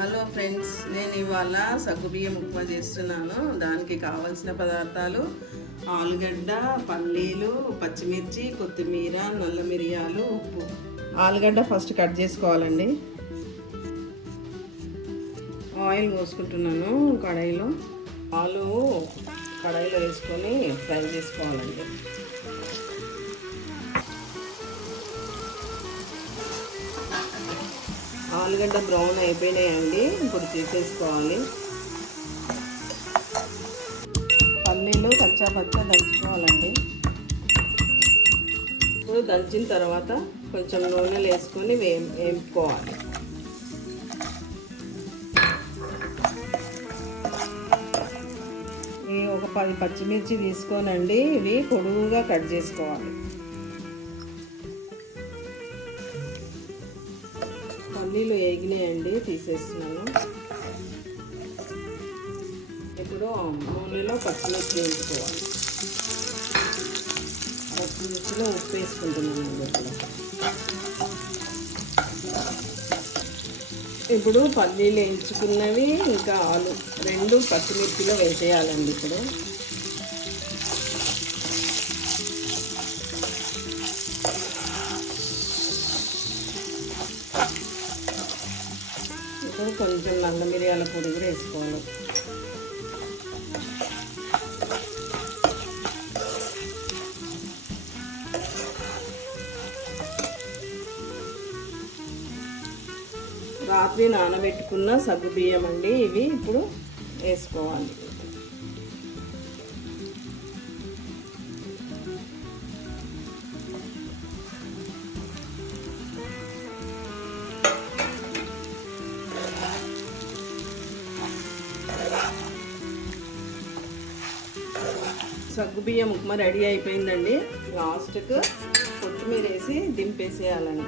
Hello friends, నేను ఇవాళ సగ్గుబియ్యం ఉప్మా చేస్తున్నాను. దానికి కావాల్సిన పదార్థాలు ఆలుగడ్డ, పల్లీలు, పచ్చిమిర్చి, కొత్తిమీర, నల్ల మిరియాలు, ఉప్పు. ఆలుగడ్డ ఫస్ట్ కట్ చేసుకోవాలండి. ఆయిల్ పోసుకుంటున్నాను కడాయిలో. ఆలు కడాయిలో వేసుకొని ఫ్రై చేసుకోవాలండి. ఆలుగడ్డ బ్రౌన్ అయిపోయినాయండి, ఇప్పుడు తీసేసుకోవాలి. పల్లీలు కచ్చా పచ్చా దంచుకోవాలండి. ఇప్పుడు దంచిన తర్వాత కొంచెం నూనెలు వేసుకొని వేపుకోవాలి. ఒక 10 పచ్చిమిర్చి తీసుకోనండి, ఇవి పొడుగుగా కట్ చేసుకోవాలి. పల్లీలు వేగినాయండి, తీసేస్తున్నాను. ఇప్పుడు నూనెలో పచ్చిమిర్చి వేసుకోవాలి. పచ్చిమిర్చిలో ఉప్పు వేసుకుంటున్నాను. ఇప్పుడు పల్లీలు వేయించుకున్నవి ఇంకా ఆలు రెండు పచ్చిమిర్చిలో వేసేయాలండి. ఇప్పుడు కొంచెం నల్ల మిరియాల పొడి కూడా వేసుకోవాలి. రాత్రి నానబెట్టుకున్న సగ్గుబియ్యం అండి, ఇవి ఇప్పుడు వేసుకోవాలి. సగ్గుబియ్యం ఉప్మా రెడీ అయిపోయిందండి. లాస్ట్కు కొత్తిమీర వేసి దింపేసేయాలండి.